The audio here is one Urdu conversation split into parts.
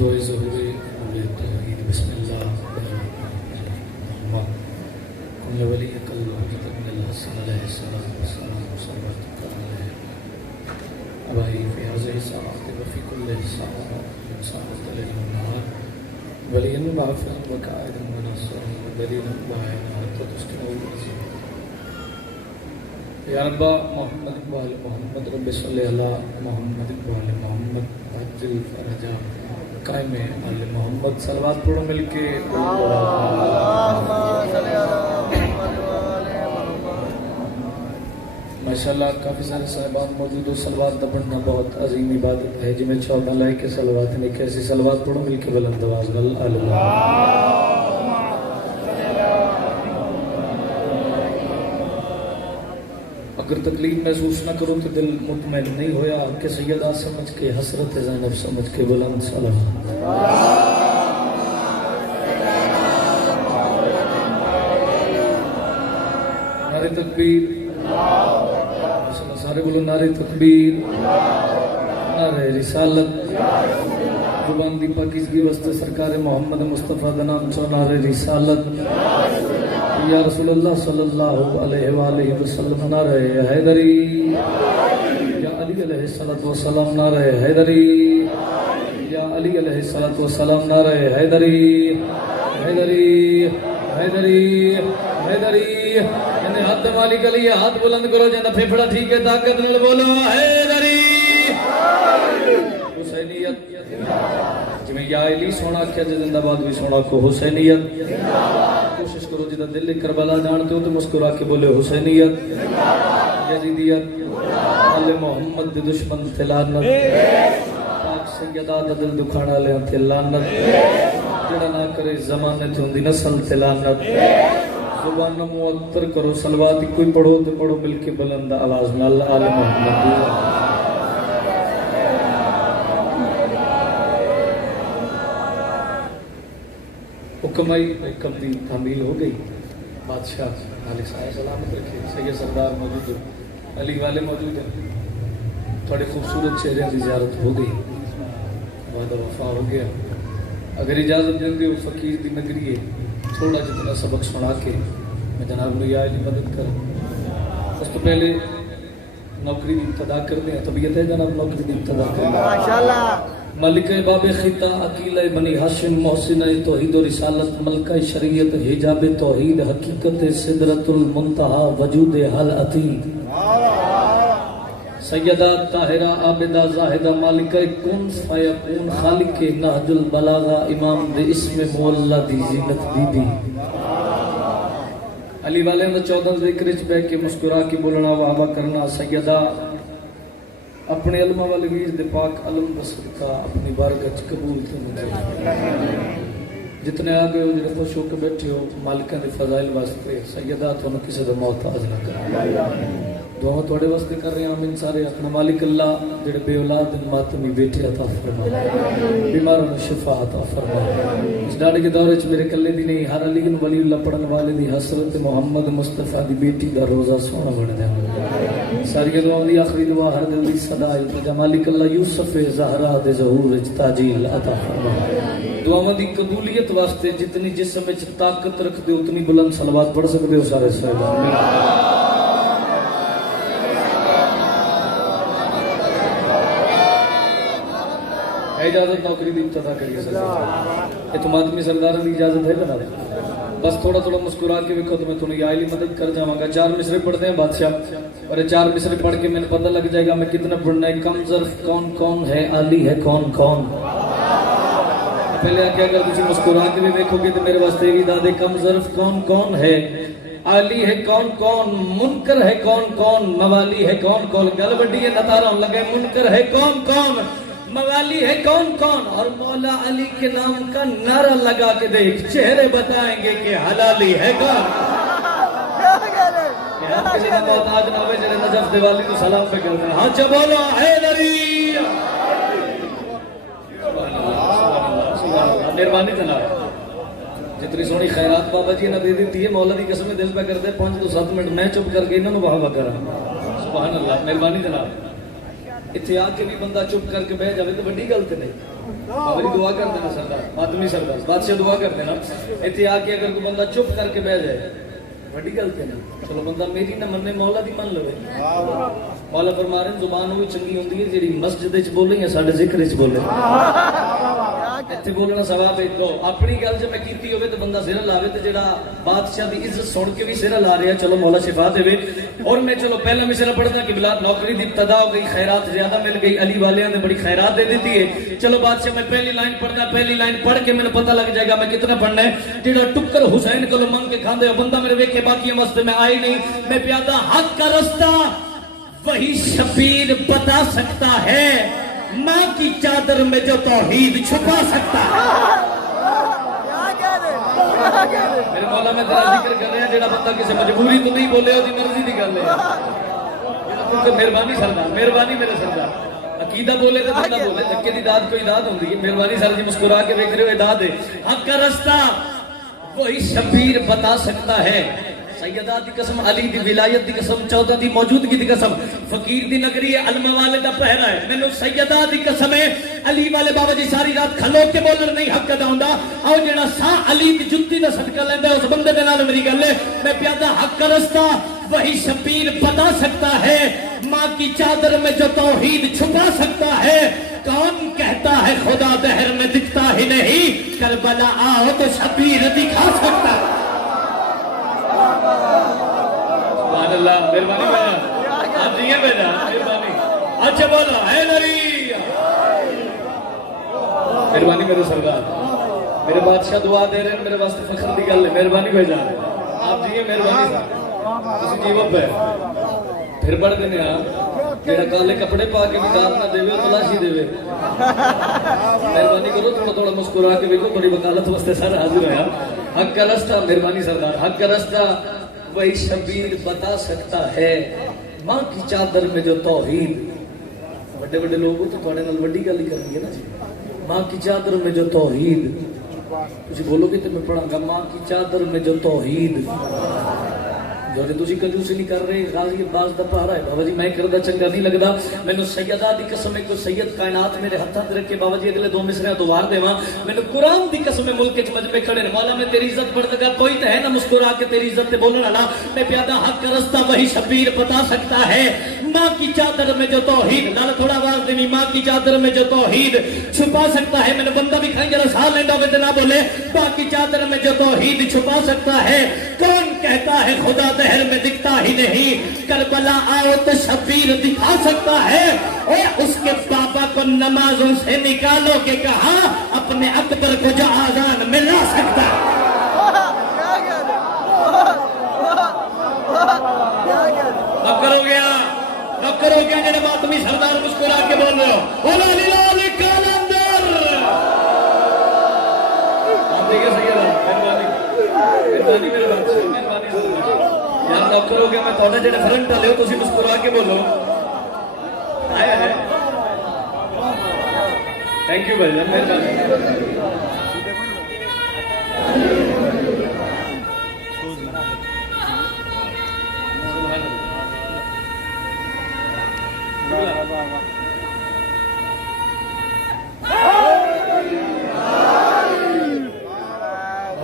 دعائے ضروری بسم اللہ کل ولی کل حجت من الحسن علیہ السلام والسلام صلوات علیہ ابائی فی حاضر ساعت وفی کل ساعت ساعت لیل النہار ولی معافا وقائد مناصر ودلیل وعینا تدستنو العظیم یا رب محمد وآل محمد رب صلی اللہ محمد وآل محمد عجل فرجا قائم آل محمد صلوات پڑھو مل کے ماشاءاللہ کافی سارے صاحبان موجود ہو. صلوات دا پڑھنا بہت عظیم عبادت ہے جی میں چودہ لائے کے صلوات نہیں کیسی صلوات پڑھو مل کے بلند آواز اللہ. اگر تکلیف محسوس نہ کرو تو دل مطمئن نہیں ہویا کہ سیدہ سمجھ کے حسرت زینب سمجھ کے بلند صلوات. نعرہ تکبیر سارے بولو نعرہ تکبیر نعرہ رسالت زبان دی پاکیزگی واسطے سرکار محمد مصطفیٰ دا نام چو نعرہ رسالت یا رسول اللہ صلی اللہ علیہ وآلہ وسلم نعرہ حیدری یا علی علیہ السلام نعرہ حیدری یا علی علیہ السلام نعرہ حیدری حیدری حیدری حیدری یعنی ہاتھ مالی کے لیے ہاتھ بلند کرو جانا پھیپڑا ٹھیک ہے طاقت نل بولو حیدری حسینیت جمیں یا علی سونا کیا زندہ باد بھی سونا کو حسینیت کوشش کرو جدہ دل کربلا جانتے ہو تو مسکرا کے بولے حسینیت یزیدیت آل محمد دے دشمن تھے لعنت پاک سیدہ دا دل دکھانا لے تھے لعنت جڑا نہ کرے زمانے تھے ہوں دی نسل تھے لعنت زبان معطر کرو صلوات کوئی پڑھو تو پڑھو مل کے بلند آواز میں اللہ آل محمد حکم آئی حکم دی تعمیل ہو گئی بادشاہ علی صاحب سلامت رکھے سید سردار موجود ہے علی والے موجود ہیں تھوڑے خوبصورت چہرے کی زیارت ہو گئی وعدہ وفا ہو گیا اگر اجازت دیں گے وہ فقیر دی نگری ہے تھوڑا جتنا سبق سنا کے میں جناب نے یا علی مدد کر اس تو پہلے نوکری دی ابتدا کر دیں طبیعت ہے جناب نوکری دی ابتدا کر دیں ماشاءاللہ ملکہ باب خطہ عقیلہ بنی ہاشم محسنہ توحید و رسالت ملکہ شریعت حجاب توحید حقیقت سدرت المنتہا وجود حل عتید سیدہ طاہرہ عابدہ زاہدہ مالکہ کن فیکون خالق نہج البلاغہ امام دے اسم مولا دی زینت بی بی علی والے نے 14 ذکر چ بہ کے مسکرا کے بولنا وعبہ کرنا سیدہ اپنے علمہ والویز دے پاک علم بسر کا اپنی بارگاہ قبول کرنا جتنے آگئے ہو جنہیں خوش ہو کے بیٹھے ہو مالکہ دے فضائل واسطے سیدہ تو نہ کسی دے محتاج نہ کرنا دعا توڑے واسطے کر رہے ہیں آمین سارے اپنا مالک اللہ جڑے بے اولاد دن ماتمی بیٹھے عطا فرما بیماروں نے شفا عطا فرما اس ڈاڑے کے دورے چ میرے کلے دی نہیں ہر علی ولی اللہ پڑھن والے دی حضرت محمد مصطفیٰ دی بیٹی دا روزہ سونا بڑھ دے ساری دعا دی آخری دعا ہر دل دی صدا ہے مالک اللہ یوسف زہرا دے ظہور وچ تاجیل عطا فرما دعاواں دی قبولیت واسطے جتنی جسم وچ طاقت رکھ دے اتنی بلند صلوات پڑھ سکدے ہو سارے صاحب اجازت نوکری دی ابتدا کریے سر اعتمادمی سردار دی اجازت ہے بنا بس تھوڑا تھوڑا مسکرا کے بھی خود میں تمہیں یا علی مدد کر جاؤں گا 4 مصرے پڑھتے ہیں بادشاہ اور یہ 4 مصرے پڑھ کے میں نے پتہ لگ جائے گا میں کتنا پڑھنا ہے کم ظرف کون کون ہے علی ہے کون کون پہلے آگے اگر تجھے مسکرا کے بھی دیکھو گے تو میرے واسطے بھی دادے کم ظرف کون کون ہے علی ہے کون کون منکر ہے کون کون موالی ہے کون کون گل بڑی ہے نتاروں لگے منکر ہے کون کون موالی ہے کون کون اور مولا علی کے نام کا نعرہ لگا کے دیکھ چہرے بتائیں گے کہ حلالی ہے کون کسی نے محتاج نہ ہوئے جنہیں نجف دیوالی کو سلام پہ کرتے ہیں ہاں چا بولو حیدری مہربانی جناب جتنی سونی خیرات بابا جی نے دے دیتی ہے مولا دی قسم دل پہ کرتے 5 تو 7 منٹ میں چپ کر کے انہوں نے واہ کرا سبحان اللہ مہربانی جناب اتنے آ کے بھی بندہ چپ کر کے بہ جائے تو بڑی گل تو نہیں بابا جی دعا کر دینا سردار ماتمی سردار بادشاہ دعا کر دینا اتنے آ کے اگر کوئی بندہ چپ کر کے بہ جائے بڑی گل تے نہیں چلو بندہ میری نہ مننے مولا دی من لوے مولا فرما رہے ہیں زبان وہ چنگی ہوندی ہے جیڑی مسجد وچ بولے یا ساڈے ذکر وچ بولے اتنے بولنا ثواب ہے تو اپنی گل جے میں کیتی ہوے تے بندہ سر لاوے تے جڑا بادشاہ دی عزت سن کے بھی سر لا رہا چلو مولا شفا دے اور میں چلو پہلا مشرا پڑھنا کہ بلاد نوکری دی ابتدا ہو گئی خیرات زیادہ مل گئی علی والیاں نے بڑی خیرات دے دیتی ہے چلو بادشاہ میں پہلی لائن پڑھنا پہلی لائن پڑھ کے میں پتہ لگ جائے گا میں کتنا پڑھنا ہے جڑا ٹکر حسین کو منگ کے کھاندے ہو بندہ میرے ویکھے باقی واسطے میں آئی نہیں میں پیادہ حق کا رستہ وہی شبیر بتا سکتا ہے ماں کی چادر میں جو توحید چھپا سکتا ہے میرے مولا میں تیرا ذکر کر رہے ہیں جڑا بندہ کسی مجبوری تو نہیں بولے ہو دی مرضی دی گل ہے مہربانی سردار مہربانی میرے سردار عقیدہ بولے تو بندہ بولے دھکے دی داد کوئی داد ہوندی ہے مہربانی سر جی مسکرا کے دیکھ رہے ہو داد ہے حق کا رستہ وہی شبیر بتا سکتا ہے سیدہ دی قسم علی دی ولایت دی قسم چودہ دی موجودگی دی قسم فقیر دی نگری ہے علم والے دا پہرا ہے میں نے سیدہ دی قسم ہے علی والے بابا جی ساری رات کھلو کے بولر نہیں حق ادا ہوندا او جڑا سا علی دی جُتی دا صدقہ لیندا اس بندے دے نال میری گل ہے میں پیادہ حق کا رستہ وہی شبیر بتا سکتا ہے ماں کی چادر میں جو توحید چھپا سکتا ہے کون کہتا ہے خدا دہر میں دکھتا ہی نہیں کربلا آؤ تو شبیر دکھا سکتا ہے سبحان اللہ مہربانی بیٹا آپ جیئے بیٹا مہربانی اچھا بولا ہے نبی مہربانی میرے سردار میرے بادشاہ دعا دے رہے ہیں میرے واسطے فخر دی گل ہے مہربانی بھیجا آپ جیئے مہربانی اسی جیوب پہ پھر بڑھ دینے آپ جیڑا کالے کپڑے پا کے بھی داد نہ دے تلاشی دے مہربانی کرو تھوڑا تھوڑا مسکرا کے دیکھو تھوڑی وکالت واسطے سارا حاضر ہے حق کا رستہ مہربانی سردار حق کا رستہ وہی شبیر بتا سکتا ہے ماں کی چادر میں جو توحید بڑے بڑے لوگوں تو تھوڑے نال وڈی گل کریں گے نا جی ماں کی چادر میں جو توحید تسی بولو گے تو میں پڑھاں گا ماں کی چادر میں جو توحید جو تسی کنجوسی نہیں کر رہے غازی عباس دا پہرا ہے بابا جی میں کردہ چنگا نہیں لگدا مینوں سیدہ دی قسم ہے کوئی سید کائنات میرے ہتھاں تے رکھ کے بابا جی اگلے دو مصرے تو وار دیواں مینوں قرآن دی قسم ہے ملک وچ مجمع کھڑے نے مولا میں تیری عزت بڑھ لگا کوئی تے ہے نا مسکرا کے تیری عزت تے بولن والا میں پیادہ حق کا رستہ وہی شبیر بتا سکتا ہے ماں کی چادر میں جو توحید نال تھوڑا آواز دینی ماں کی چادر میں جو توحید چھپا سکتا ہے میں نے بندہ بھی کھائیں جرا سال لیندا ہوے تے نہ بولے ماں کی چادر میں جو توحید چھپا سکتا ہے کون کہتا ہے خدا دہر میں دکھتا ہی نہیں کربلا آؤ تو شبیر دکھا سکتا ہے اے اس کے پاپا کو نمازوں سے نکالو کے کہا اپنے اکبر کو جو آزان میں لا سکتا ہے نوکر ہو گیا جنہیں ماتمی سردار مسکرا کے بول رہے ہو اولا لیلال کالندر آپ دیکھیں سیدہ مہربانی میرے بات مہربانی یار نوکر ہو گیا میں تھوڑا جنہیں فرنٹ ڈالے ہو تو اسی مسکرا کے بولو آیا ہے تھینک یو بھائی مہربانی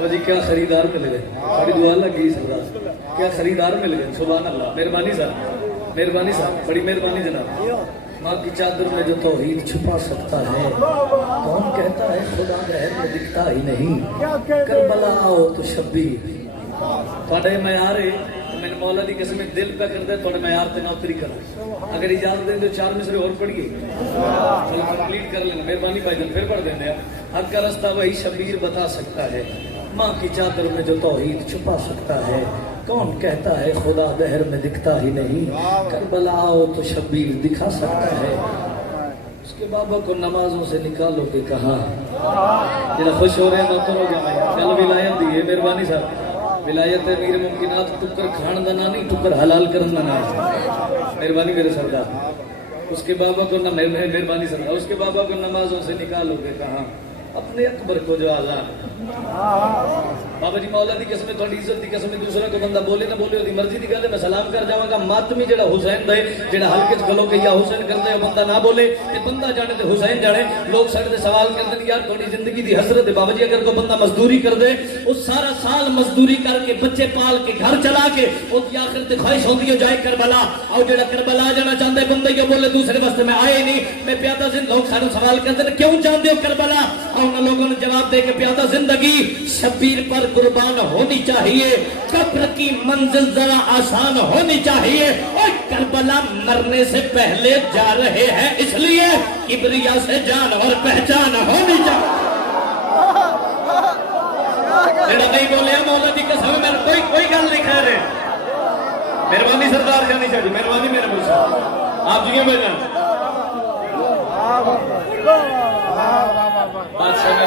جی کیا خریدار مل گئے بڑی دعا لگ گئی سردار کیا خریدار مل گئے سبحان اللہ مہربانی صاحب بڑی مہربانی جناب ماں کی چادر میں جو توحید چھپا سکتا ہے کون کہتا ہے خدا دہر میں دکھتا ہی نہیں کربلا آؤ تو شبیر تھوڑے معیار ہے میں نے مولا دی قسم دل پہ کر دے تھوڑے معیار تے نوکری کرا اگر اجازت دیں تو 4 مصرے اور پڑھیے کمپلیٹ کر لینا مہربانی بھائی جان پھر پڑھ دیں حق کا رستہ وہی شبیر بتا سکتا ہے ماں کی چادر میں جو توحید چھپا سکتا ہے کون کہتا ہے خدا دہر میں دکھتا ہی نہیں کربلا آؤ تو شبیر دکھا سکتا ہے اس کے بابا کو نمازوں سے نکالو کے کہا جنہیں خوش ہو رہے ہیں نوکر ہو گیا چل ولایت دیئے مہربانی صاحب ولایت امیر ممکنات ٹکر کھان دنا نہیں ٹکر حلال کرن دنا مہربانی میرے سردار اس کے بابا کو مہربانی سردار اس کے بابا کو نمازوں سے نکالو کے کہا اپنے اکبر کو جو آزان بابا جی مولا دی قسم تھوڑی عزت دی قسم دوسرا کو بندہ بولے نہ بولے دی مرضی دی گل ہے میں سلام کر جاواں گا ماتمی جڑا حسین دے جڑا ہلکے چ گلو کہ یا حسین کردا ہے بندہ نہ بولے تے بندہ جانے تے حسین جانے لوگ سارے تے سوال کردے یار تھوڑی زندگی دی حسرت ہے بابا جی اگر کوئی بندہ مزدوری کر دے او سارا سال مزدوری کر کے بچے پال کے گھر چلا کے او دی آخر تے خواہش ہوندی ہے جائے کربلا او جڑا کربلا جانا چاہندا ہے بندہ یہ بولے دوسرے واسطے میں آئے نہیں میں پیادہ زندگی لوگ سارے سوال کردے کیوں جاندے ہو کربلا اور ان لوگوں نے جواب دے کے پیادہ زندگی شبیر پر قربان ہونی چاہیے قبر کی منزل ذرا آسان ہونی چاہیے اور کربلا مرنے سے پہلے جا رہے ہیں اس لیے کبریا سے جان اور پہچان ہونی چاہیے جڑا نہیں بولے مولا دی قسم میں کوئی گل نہیں کہہ رہے مہربانی سردار جانی چاہیے مہربانی میرے مجھ سے آپ جی میں جان بادشاہ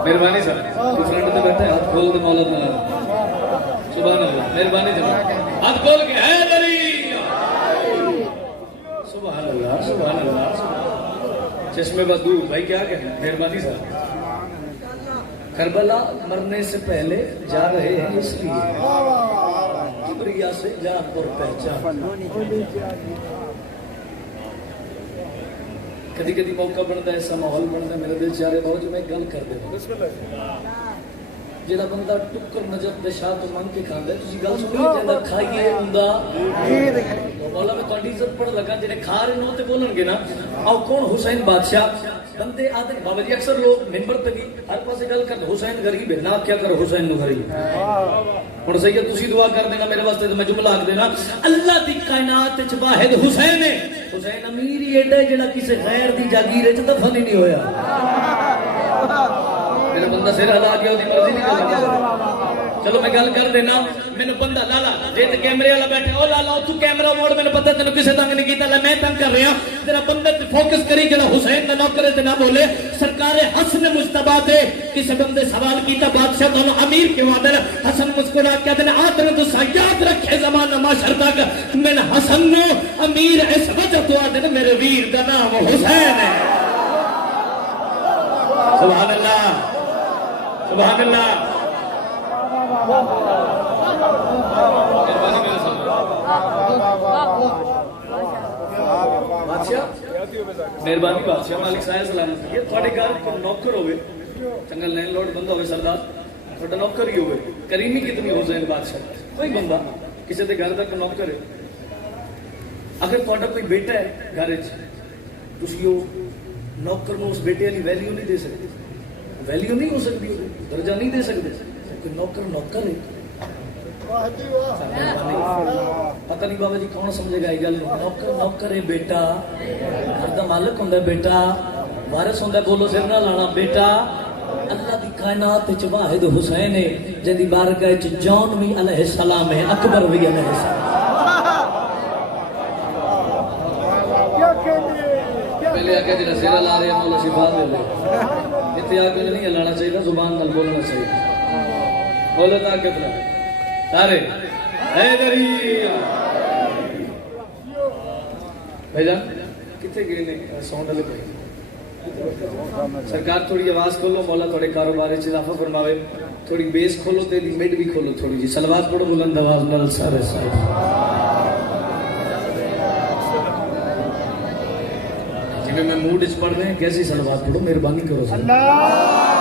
مہربانی سر فرنٹ تے بیٹھے ہاتھ کھول دے مولا تعالی سبحان اللہ مہربانی جناب ہاتھ کھول کے ہے دری سبحان اللہ سبحان اللہ چشمے بدو بھائی کیا کہنا مہربانی سر کربلا مرنے سے پہلے جا رہے ہیں اس لیے کبریا سے جان اور پہچان کدی کدی موقع بنتا ہے ایسا ماحول بنتا ہے میرے دل چارے بہت جو میں گل کر دے جڑا بندہ ٹکر نجف دے شاہ تو منگ کے کھاندا ہے تسی گل سنی جیندا کھائیے ہوندا مولا میں تہاڈی عزت پڑھ لگا جڑے کھا رہے نو تے بولن گے نا او کون حسین بادشاہ بندے آدھے بابا جی اکثر لوگ منبر تے بھی ہر پاسے گل کرتے حسین غریب ہے نہ کیا کرو حسین نو غریب ہن سید تسی دعا کر دینا میرے واسطے تے میں جملہ آکھ دینا اللہ دی کائنات وچ واحد حسین ہے حسین امیر ہی ایڈا جڑا کسے غیر دی جاگیر وچ دفن ہی نہیں ہویا میرا بندہ سر ہلا گیا دی مرضی نہیں کردا چلو میں گل کر دینا مینوں بندہ لالا جے تے کیمرے والا بیٹھے او لالا تو کیمرہ موڑ مینوں پتہ تینوں کسے تنگ نہیں کیتا میں تنگ کر رہا تیرا بندے تے فوکس کری جڑا حسین دا نوکر تے نہ بولے سرکار حسن مجتبی تے کسے بندے سوال کیتا بادشاہ تو امیر کیوں آدر حسن مسکرا کے دن آدر تو یاد رکھے زمانہ معاشر تک من حسن نو امیر اس وجہ تو آدر میرے ویر دا نام حسین ہے سبحان اللہ سبحان اللہ مہربانی بادشاہ مالک صاحب سلامت یہ تھوڑے گھر کو نوکر ہوئے چنگا لینڈ لارڈ بندہ ہوئے سردار تھوڑا نوکر ہی ہوئے کریمی کتنی ہو جائے بادشاہ کوئی بندہ کسی دے گھر تک نوکر ہے اگر تھوڑا کوئی بیٹا ہے گھر تسی نوکر نو اس بیٹے والی ویلیو نہیں دے سکتے ویلیو نہیں ہو سکتی درجہ نہیں دے سکتے کوئی نوکر نوکر ہے پتہ نہیں بابا جی کون سمجھے گا یہ گل نوکر نوکر ہے بیٹا گھر دا مالک ہوندا ہے بیٹا وارث ہوندا ہے بولو سر نہ لانا بیٹا اللہ دی کائنات وچ واحد حسین ہے جن دی بارگاہ وچ جون بھی علیہ السلام ہے اکبر بھی علیہ السلام پہلے آ کے جڑا سر لا رہے مولا شفا دے لے اتنے آ کے نہیں ہلانا چاہیے زبان نال بولنا چاہیے بولو تا کتنا سارے حیدری بھائی جان کتنے گئے نے ساؤنڈ والے بھائی سرکار تھوڑی آواز کھولو مولا تھوڑے کاروبار وچ اضافہ فرماوے تھوڑی بیس کھولو تے دی مڈ بھی کھولو تھوڑی جی صلوات پڑھو بلند آواز نال سارے جی میں موڈ اس پڑھ رہے ہیں کیسی صلوات پڑھو مہربانی کرو اللہ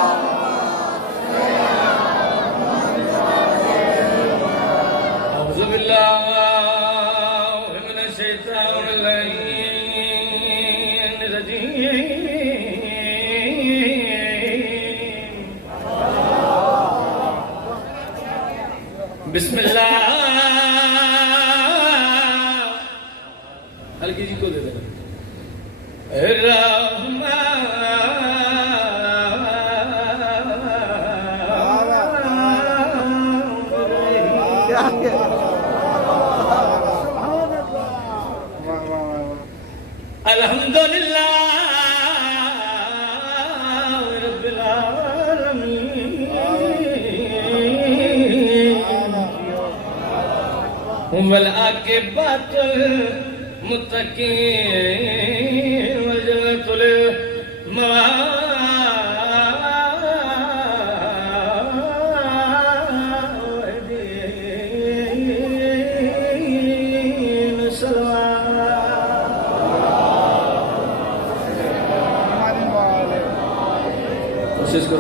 بسم اللہ ہلکی جی کو دے دیں الحمدللہ رب العالمین والعاقبۃ للمتقین وجنة الموعظ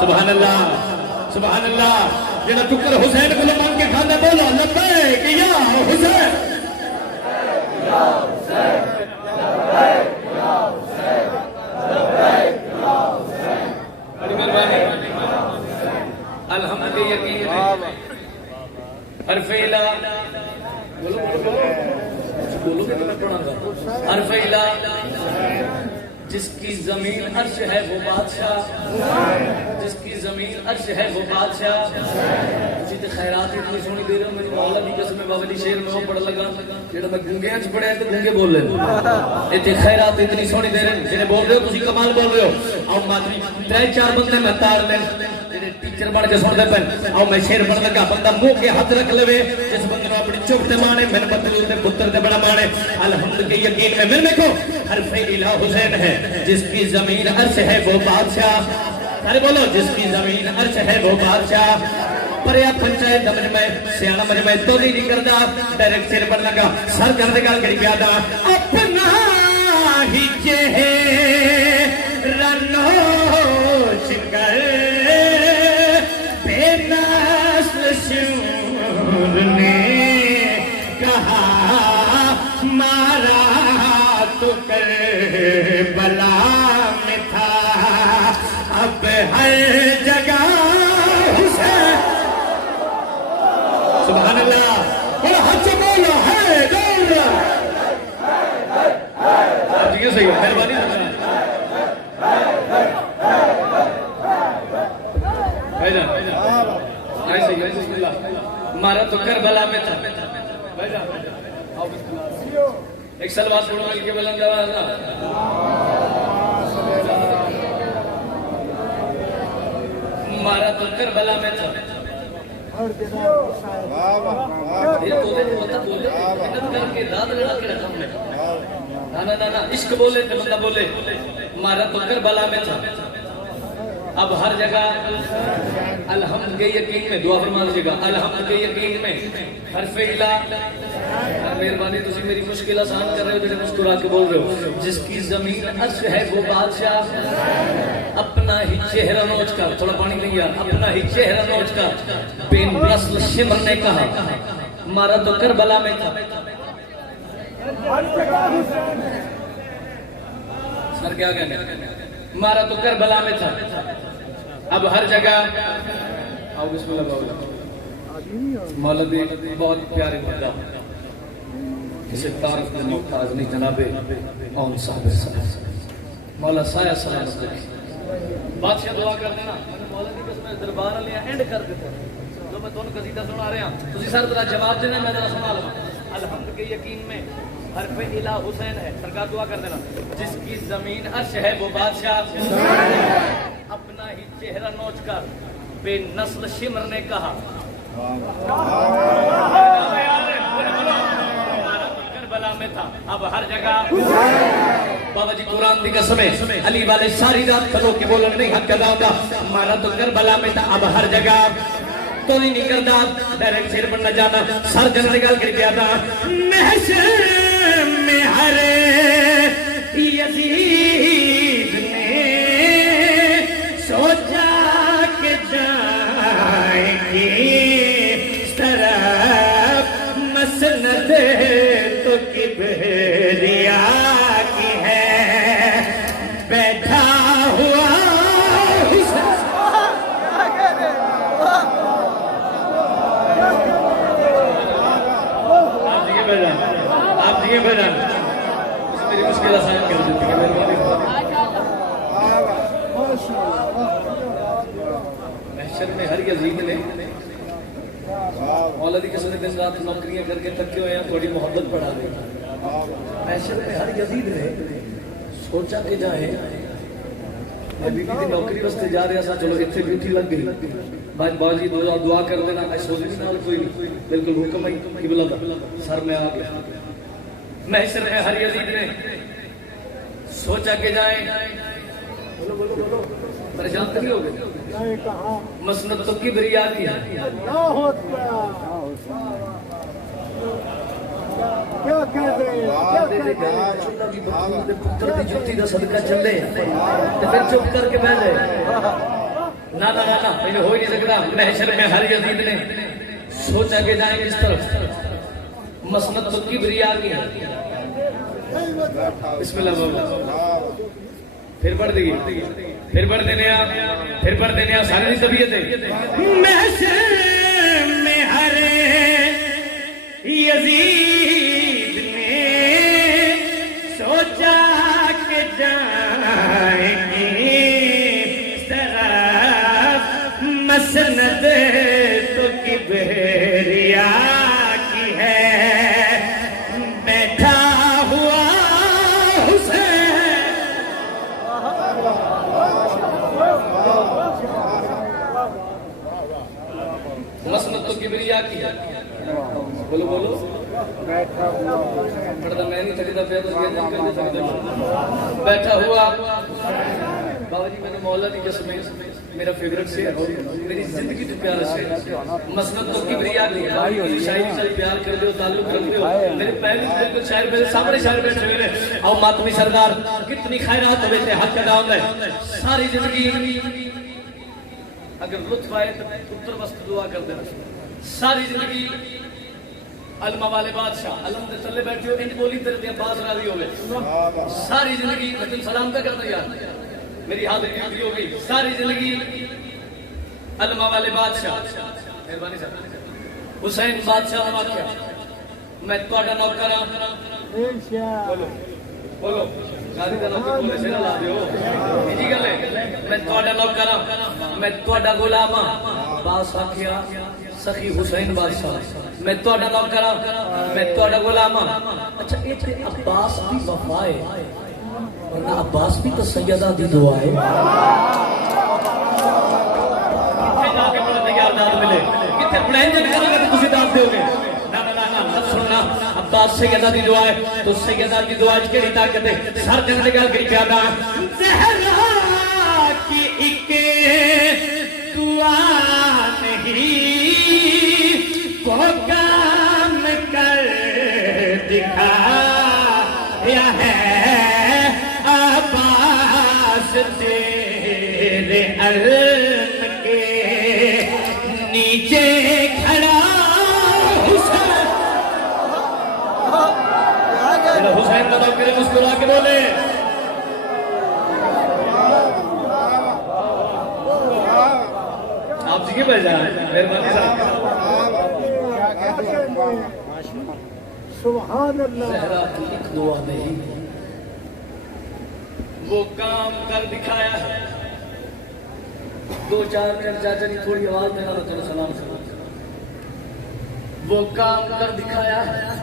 سبحان اللہ سبحان اللہ جنہا ٹکر حسین کو لمان کے کھانے بولا لبیک یا حسین یا حسین لبیک یا حسین لبیک یا حسین بڑی مہربانی الحمد یقین حرف الہ بولو گے تو میں پڑھا گا حرف الہ جس کی زمین عرش ہے وہ بادشاہ جس کی زمین عرش ہے وہ بادشاہ تسی تے خیرات اتنی سونی دے رہے ہو میری مولا دی قسم بابا دی شعر میں وہ پڑھ لگا جڑا میں گونگیاں چ پڑھیا تے گونگے بول رہے تے خیرات اتنی سونی دے رہے جڑے بول رہے ہو تسی کمال بول رہے ہو او ماتری 3-4 بندے میں تار لے جڑے ٹیچر بن کے سن دے پن او میں شعر پڑھ لگا بندہ منہ کے ہاتھ رکھ لے جس بندے نو اپنی چپ تے مانے میں بدل تے پتر تے بڑا مانے الحمد کے یقین میں میرے دیکھو حرف الہ حسین ہے جس کی زمین عرش ہے وہ بادشاہ سارے بولو جس کی زمین عرش ہے وہ بادشاہ پریا پنچایت دمج میں سیانہ مجھ میں تو نہیں کردا ڈائریکٹ سیر پر لگا سر کر دے گا کڑی پیادا اپنا ہی چہرہ نوش کر بے نسل شور نے کہا مارا تو کربلا میں تھا اب ہر جگہ حسین سبحان اللہ بڑا حج بولا ہے دور یہ صحیح ہے مہربانی بسم اللہ مارا تو کربلا میں تھا ایک سلوات پڑھو مل کے بلند آواز مارا تو کربلا میں تھا عشق بولے تو بندہ بولے مارا تو کربلا میں تھا اب ہر جگہ الحمد کے یقین میں دعا فرما دیجیے گا الحمد کے یقین میں حرف الہ مہربانی تسی میری مشکل آسان کر رہے ہو جنہیں مسکرا کے بول رہے ہو جس کی زمین عرش ہے وہ بادشاہ اپنا ہی چہرہ نوچ کر تھوڑا پانی نہیں یار اپنا ہی چہرہ نوچ کر بے نسل شمر نے کہا مارا تو کربلا میں تھا سر کیا کہنے مارا تو کربلا میں تھا اب ہر جگہ آؤ بسم اللہ باؤ مولا دی بہت پیارے بندہ اسے تعارف میں محتاج نہیں جناب اون صاحب مولا سایہ سلامت رکھی بادشاہ دعا کر دینا مولا دی قسم دربار لیا اینڈ کر دیتا جو میں دونوں قصیدہ سنا رہے ہیں تسی سر ذرا جواب دینا میں ذرا سنا لوں الحمد کے یقین میں حرف الہ حسین ہے سرکار دعا کر دینا جس کی زمین عرش ہے وہ بادشاہ اپنا ہی چہرہ نوچ کر بے نسل شمر نے کہا کربلا میں تھا اب ہر جگہ بابا جی قرآن دی قسم ہے علی والے ساری رات کھلو کے بولن نہیں حق ادا ہوگا ہمارا تو کربلا میں تھا اب ہر جگہ تو نہیں کردا ڈائریکٹ شیر پر نہ جانا سر جنہ نکال کر گیا تھا محشر میں ہر یزید نے سوچا کہ جائیں گے اس طرف مسند تو کبریا کی ہے بیٹھا ہوا آپ دیئے بھجن میری مشکل آسان کر دیتی ہے محشر میں ہر یزید نے مولا دی قسم دن رات نوکریاں کر کے تھکے ہوئے ہیں تھوڑی محبت بڑھا دے محشر میں ہر یزید نے سوچا کہ جائیں میں بی بی دی نوکری واسطے جا رہا سا چلو اتنے ڈیوٹی لگ گئی بھائی باجی دعا کر دینا ایسا سوچ نہیں نال کوئی نہیں بالکل حکم ہے قبلہ دا سر میں آ گیا محشر میں ہر یزید نے سوچا کہ جائیں پریشان تو نہیں ہو گئے مسند تو کبریا کی ہے پتر دی جتی دا صدقہ چلے تے پھر چپ کر کے بیٹھ جائے نہ یہ ہو ہی نہیں سکتا محشر میں ہر یزید نے سوچا کہ جائیں کس طرف مسند تو کبریا کی ہے بسم اللہ بولا پھر پڑھ دیگی پھر پڑھ دینے ساری طبیعت ہے محشر میں ہر یزید نے سوچا کہ جائیں گے طرف مسند تو کبریا کی ہے بیٹھا ہوا حسین مسند تو کبریا کی ہے بولو پڑھتا میں نہیں تھکتا پیا تو بیٹھا ہوا بابا جی میں نے مولا کی قسم میرا فیورٹ شعر میری زندگی تو پیارا شعر مسند تو کبریا کی ہے شاعری سے پیار کر دو تعلق رکھ دو میرے پہلے دل کو شاعر میرے سامنے شاعر بیٹھے ہوئے او ماتمی سردار کتنی خیرات ہوئے تھے حق ادا ہوتا ہے ساری زندگی اگر لطف آئے تو پتر وسط دعا کر دینا ساری زندگی علمہ والے بادشاہ علم دے تلے بیٹھے ہو انج بولی تیرے دیا باز راضی ہوئے ساری زندگی میں سلام پہ کرتا یار میری حاضری ڈیوٹی ہو گئی ساری زندگی علمہ والے بادشاہ مہربانی صاحب حسین بادشاہ ہوا کیا میں تواڈا نوکر ہاں بولو قاضی دا نوکر بولے سے نہ لا دیو جی گل ہے میں تواڈا نوکر ہاں میں تواڈا غلام ہاں باس آکھیا سخی حسین بادشاہ میں تواڈا نوکر ہاں میں تواڈا غلام ہاں اچھا ایتھے عباس دی وفا ہے ورنہ عباس بھی تو سیدہ دی دعا ہے کتنے جا کے بڑا تیار داد ملے کتنے پلین جن کرو گے تو تسی داد دیو گے نہ سننا عباس سیدہ دی دعا ہے تو سیدہ دی دعا اچ کیڑی طاقت ہے سر جن دی گل کری پیادا زہرا کی ایک دعا نہیں کو کام کر دکھایا ہے عباس تیرے علم کے نیچے کھڑا حسین میرا حسین کا نام کرے مسکرا کے بولے آپ جی کے پہ جائیں مہربانی صاحب سبحان اللہ زہرا کی ایک دعا نہیں وہ کام کر دکھایا ہے دو چار منٹ چاچا جی تھوڑی آواز دینا تو چلو سلام سلام وہ کام کر دکھایا ہے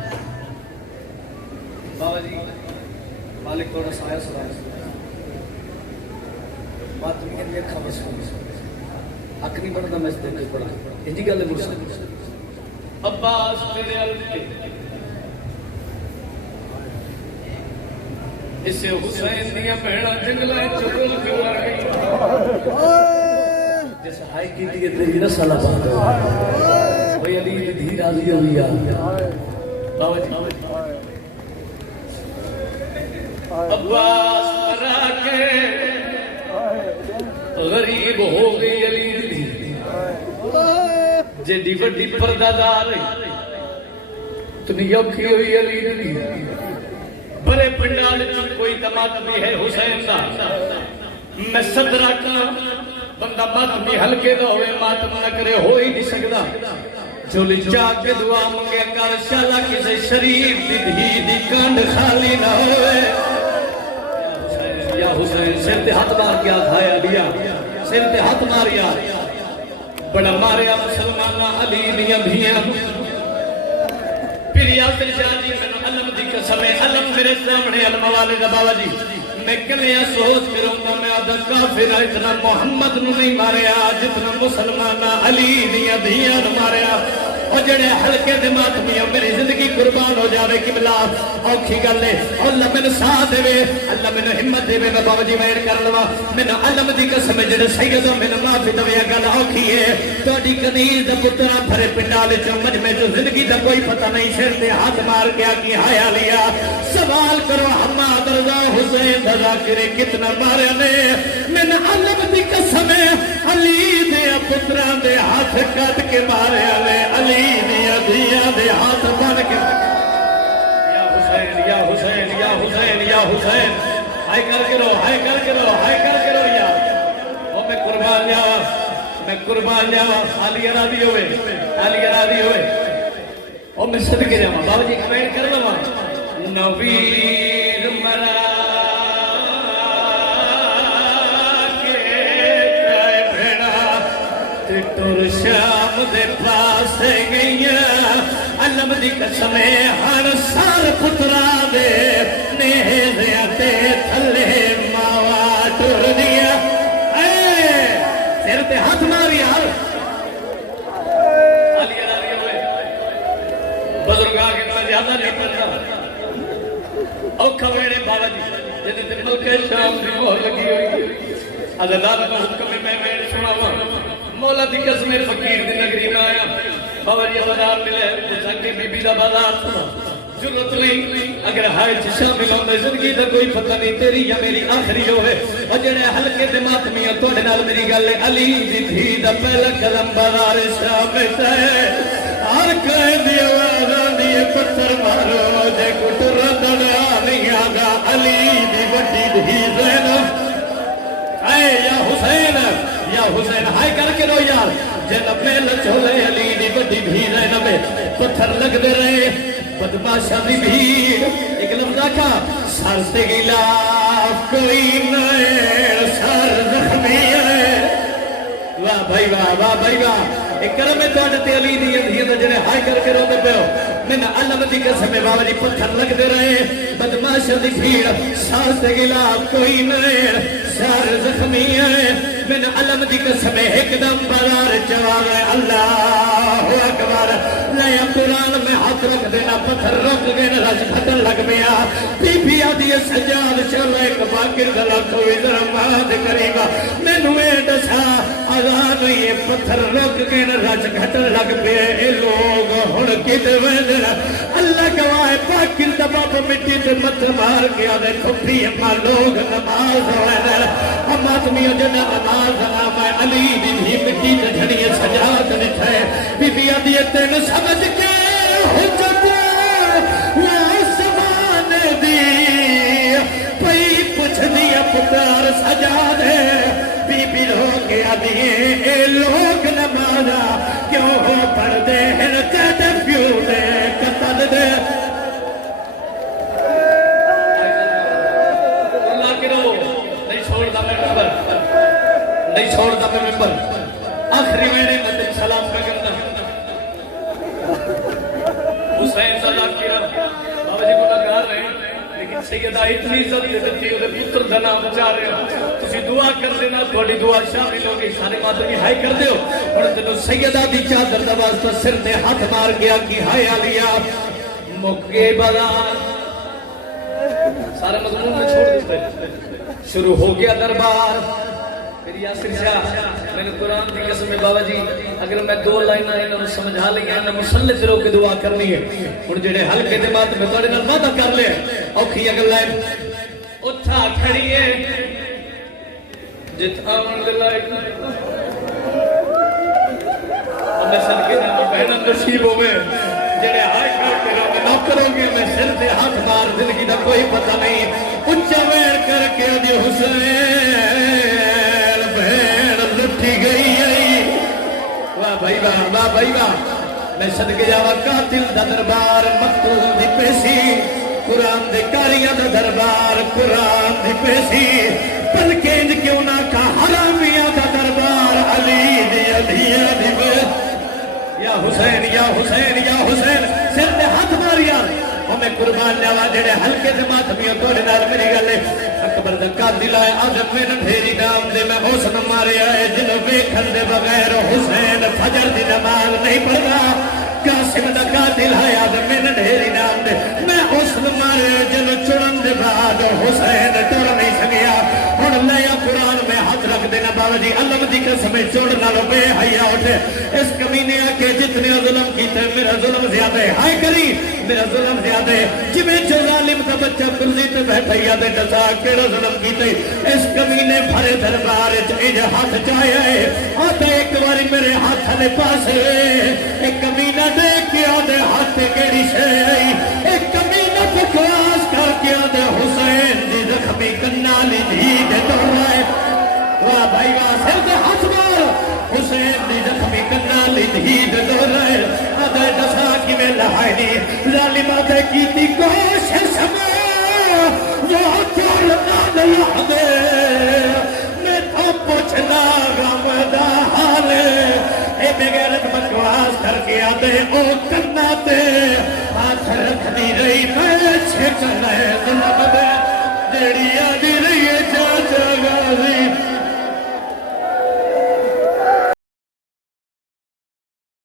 بابا جی مالک تھوڑا سایہ سلام بات تمہیں کہنے اکھا بس حق نہیں بڑھنا میں اس دیکھ کے پڑھا انجی گل ہے مرسل عباس تیرے علم کے اسے حسین دیا بہنا جنگلہ چکل کے مر گئی جیسے ہائی کی دیئے تیری نسل آباد ہو بھئی علی دھی راضی ہوئی بابا جی عباس مرا کے غریب ہو گئی علی دھی جیڈی وڈی پردہ دار تمہیں یوکھی ہوئی علی دھی بڑے پنڈال چل کوئی تماتمی ہے حسین دا میں صدرہ کا بندہ ماتمی ہلکے دا ہوئے ماتم نہ کرے ہو ہی نہیں سکتا جھولی چاہ کے دعا منگے کر شالا کسی شریف دی دھی دی کانڈ خالی نہ ہوئے یا حسین سر تے ہاتھ مار کیا کھایا لیا سر تے ہاتھ ماریا بڑا ماریا مسلمانہ علی دیاں دھیاں پھر یاسر شاہ جی میں علم دی قسم ہے علم میرے سامنے علم والے دا بابا جی میں کلیا سوچ کروں گا میں آدھا کافر اتنا محمد نو نہیں ماریا جتنا مسلمانہ علی دیاں دھیاں ماریا اور جڑے ہلکے دے ماتمیاں میری زندگی قربان ہو جاوے قبلہ اوکھی گل ہے اللہ میں ساتھ دے اللہ میں ہمت دے میں بابا جی ویر کر لوا میں علم دی قسم جڑے سیدہ میں معافی دے گل اوکھی ہے تہاڈی کنیز دا پترا بھرے پنڈال وچ مجمع جو زندگی دا کوئی پتہ نہیں سر تے ہاتھ مار کے کی حیا لیا سوال کرو حماد رضا حسین دا ذاکر کتنا مارے نے میں علم دی قسم علی دے پتراں دے ہاتھ کٹ کے مارے نے علی دی دھیاں دے ہاتھ بن کے یا حسین یا حسین یا حسین یا حسین ہائے کر کے رو ہائے کر کے رو ہائے کر کے رو یار او میں قربان جاواں علی راضی ہوئے علی راضی ہوئے او میں صدقے جاواں بابا جی کمنٹ کر لواں نویر مرا تر شام دے پاس گئیاں علم دی قسم ہر سار پترا دے نیزیاں تے تھلے ماوا ٹر دیا سر تے ہاتھ ماری یار علی علی ہوئے بزرگ آگے میں زیادہ نہیں پڑھتا اوکھا ویڑے بابا جی جنہیں تے ملک شام دی مہر لگی ہوئی عزداد کا حکم میں ویڑ سنا مولا دی قسم فقیر دی نگری میں آیا بابا جی بازار ملے سنگی بی بی دا بازار سنا ضرورت نہیں اگر ہائے شامل ہونے زندگی دا کوئی پتہ نہیں تیری یا میری آخری ہوئے اور جڑے ہلکے دے ماتمیاں توڑے نال میری گل علی دی دھی دا پہلا قدم بازار شامل ہے ہر کہیں دی آوازاں دی پتھر مارو جے کٹر دڑا نہیں آگا علی دی وڈی دھی زینب اے یا حسین ہائے کر کے رو یار جنب میں لچھولے علی دی بڑی بھیڑ ہے نبے پتھر لگ دے رہے بدماشا دی بھیڑ ایک لفظہ کا سر سے غلاف کوئی نئے سر زخمی ہے واہ بھائی واہ ایک کرم ہے تو آجتے علی دی اندھی جنہیں ہائے کر کے رو دے پہ ہو میں نہ علم دی قسم میں بابا جی پتھر لگ دے رہے بدماشا دی بھیڑ سر سے غلاف کوئی نئے سر زخمی ہے میں نے علم دی قسم ایک دم بازار چوار ہے اللہ اکبر نیا قرآن میں ہاتھ رکھ دینا پتھر رکھ دینا رج پتھر لگ گیا بی بی آدھی سجاد چلو ایک باقر گلا کوئی درماد کرے گا میں نوے دسا آزاد یہ پتھر رکھ دینا رج پتھر لگ گئے اے لوگ ہن کتے ویدنا اللہ گواہ باقر دباب مٹی تے مت مار گیا دے کھپی اما لوگ نماز ہوئے ہم آدمیوں جنہ نماز نام علی دی بھی مٹی تے جھڑیے سجاد نٹھائے بی بی آدھی تین سمجھ کے حجت یا زمان دی پئی پچھ دیا پتار سجاد ہے بی بی لوگ آدھی اے لوگ نمازا کیوں ہو پڑھ دے ہیں تیتے پیو دے قتل دے اللہ کے رو نہیں چھوڑتا میں ممبر نہیں چھوڑتا میں ممبر آخری میں نے مدن سلام کا کرنا حسین صدار کی رب بابا جی کو نگار رہے ہیں لیکن سیدہ اتنی عزت دے دیتی ہے پتر دنا بچا رہے ہو تسی دعا کر دینا تھوڑی دعا شامل ہوگی سارے ماتمی ہائی کر دیو اور تنو سیدہ دی چادر دوازتا سر نے ہاتھ مار گیا کی ہائی آلیا مکے بازار سارا مضمون میں چھوڑ دیتے شروع ہو گیا دربار پھر یاسر شاہ میں نے قرآن کی قسم میں بابا جی اگر میں دو لائنہ انہوں نے سمجھا لیا انہوں نے مسلح سے رو کے دعا کرنی ہے ان جڑے حلقے دماغ میں توڑے نال وعدہ کر لے اوکھی اگر لائن اٹھا کھڑی ہے جت آمن للہ ہمیں صدقے نام بہنم نصیب ہوئے جڑے ہائے کر کے رو میں نہ کروں گے میں سر سے ہاتھ مار زندگی دا کوئی پتہ نہیں اچھا ویر کر کے دی حسین لٹھی گئی واہ بھائی واہ میں صدقے جاوا قاتل دا دربار مقتول دی پیسی قرآن دے کاریاں دا دربار قرآن دی پیسی پلکینج کیوں نہ کا حرامیاں دا دربار علی دی علیہ دی یا حسین یا حسین یا حسین سر دے ہاتھ ماریا ہمیں قربان جاوا جڑے ہلکے دے ماتمیوں توڑے نال میری گلے اکبر دا قاتل آئے آدم میں نبھیری نام دے میں حسن مارے آئے جن ویکھن دے بغیر حسین فجر دی نماز نہیں پڑھا قاسم دا قاتل ہے آدم میں ڈھیری نام دے میں اس مارے جن چڑن دے بعد حسین ٹر نہیں سکیا ہن لیا قرآن میں ہاتھ رکھ دینا بابا جی علم دی قسم چڑ نالو بے حیا اٹھے اس کمینے آ کے جتنے ظلم کیتے میرا ظلم زیادہ ہے ہائے کری میرا ظلم زیادہ ہے جویں جو ظالم کا بچہ کرسی تے بیٹھا یا تے ڈسا کیڑا ظلم کیتے اس کمینے بھرے دربار وچ ہاتھ چایا ہے آتے ایک باری میرے ہاتھ نے پاسے ایک کمینہ دیکھ کے آدھے ہاتھ کیڑی شے ایک کمینہ بکواس کر کے آدھے حسین دی زخمی کنالی دھی دے دوڑائے واہ بھائی واہ سر دے ہاتھ مار حسین دی زخمی کنالی دھی دے دوڑائے آدھے دسا کی میں لہائی دی ظالم آدھے کیتی کوشش میں وہ چورنا نہ دے میں تو پوچھنا غم دا حال اے بغیرت بکواس کر کے آدھے او کرنا تے ہاتھ رکھ دی رہی میں چھکنے ظلم